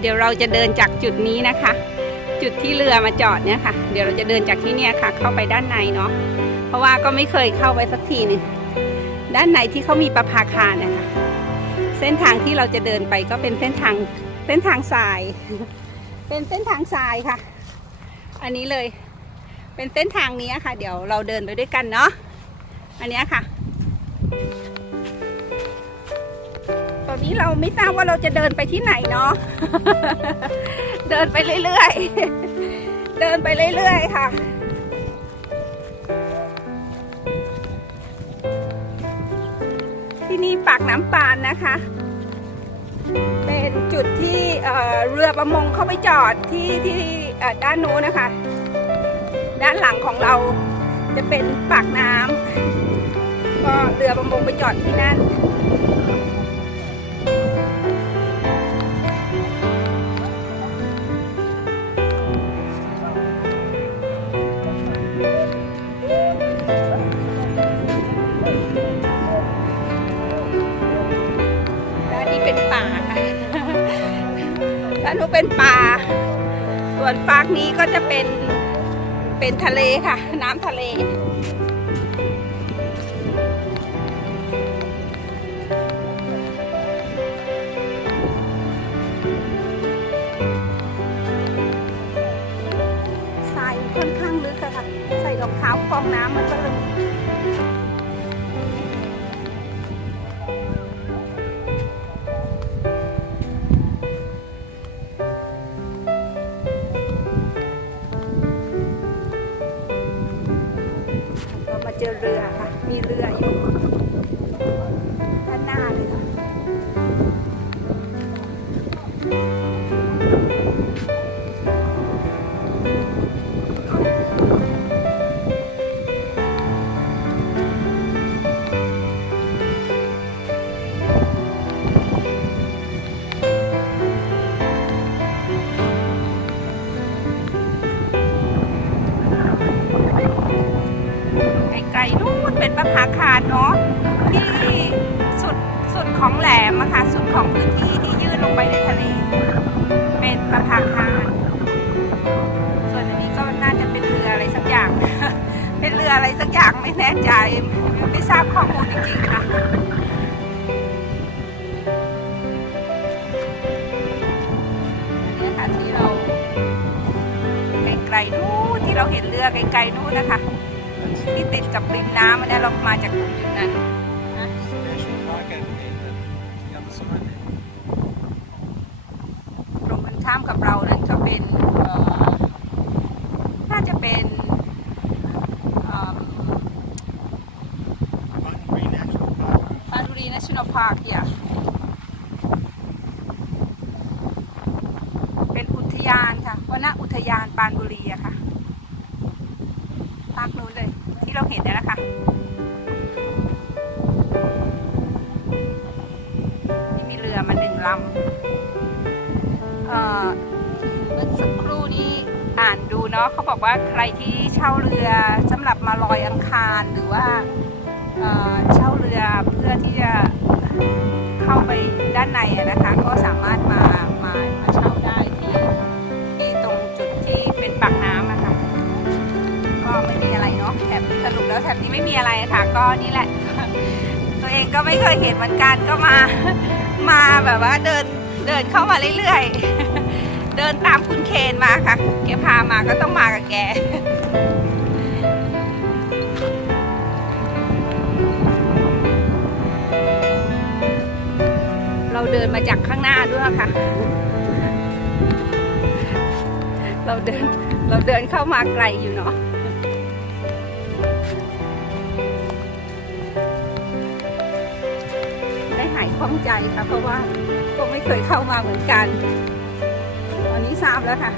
เดี๋ยวเราจะเดินจากจุดนี้นะคะ จุดที่เรือมาจอดเนี่ยค่ะ เดี๋ยวเราจะเดินจากที่เนี่ยค่ะ เข้าไปด้านในเนาะเพราะว่าก็ไม่เคยเข้าไปสักทีนึงด้านในที่เขามีประภาคารนะคะ เส้นทางที่เราจะเดินไปก็เป็นเส้นทางเส้นทางทราย เป็นเส้นทางทรายค่ะ อันนี้เลย เป็นเส้นทางนี้ค่ะ เดี๋ยวเราเดินไปด้วยกันเนาะอันนี้ค่ะ ตอนนี้เราไม่ทราบว่าเราจะเดินไปที่ไหนเนาะ เดินไปเรื่อยๆ เดินไปเรื่อยๆ ค่ะ ที่นี่ปากน้ำปานนะคะ เป็นจุดที่เเรือประมงเข้าไปจอดที่ที่ด้านนู้นนะคะ ด้านหลังของเราจะเป็นปากน้ำก็เรือประมงไปจอดที่นั่น นู้นเป็นป่า ส่วนฟากนี้ก็จะเป็นเป็นทะเลค่ะ น้ำทะเลทรายค่อนข้างลึกค่ะ ใส่รองเท้าฟองน้ำมันก็เลย เรืออยู่ เนาะที่สุดสุดของแหลมอะค่ะสุดของพื้นที่ที่ยื่นลงไปในทะเล เป็นประภาคารส่วนอันนี้ก็น่าจะเป็นเรืออะไรสักอย่าง เป็นเรืออะไรสักอย่างไม่แน่ใจ ไม่ทราบข้อมูลจริงๆค่ะนนี้ค่ะที่เราไกลๆนู้นที่เราเห็นเรือไกลๆนู้นนะคะ ที่ติดกับริมน้ำอันนี้เรามาจากจุดนั้น National Park and in the, the other side. ตรงกันข้ามกับเรานั้นก็เป็นเอ่อน่าจะเป็นเอ่อ Bunbury National Park. ปานุรี National Park เนี่ยเป็นอุทยานค่ะวนอุทยานปานบุรีอะค่ะ ภาคนู้นเลย ที่เราเห็นนี่ยนะคะนี่มีเรือมาหนึ่งลำเอ่อเมื่อสักครู่นี้อ่านดูเนาะเขาบอกว่าใครที่เช่าเรือสำหรับมาลอยอังคารหรือว่าเช่าเรือเพื่อที่จะเข้าไปด้านในนะคะ ก็สามารถมามามาเช่า ก็นี่แหละ ตัวเองก็ไม่เคยเห็นเหมือนกันก็มา มาแบบว่าเดินเดินเข้ามาเรื่อยๆ เดินตามคุณเคนมาค่ะ แกพามาก็ต้องมากับแกเราเดินมาจากข้างหน้าด้วยค่ะ เราเดิน เราเดินเข้ามาไกลอยู่เนาะ ได้หายคล่องใจค่ะ เพราะว่าก็ไม่เคยเข้ามาเหมือนกัน วันนี้ทราบแล้วค่ะ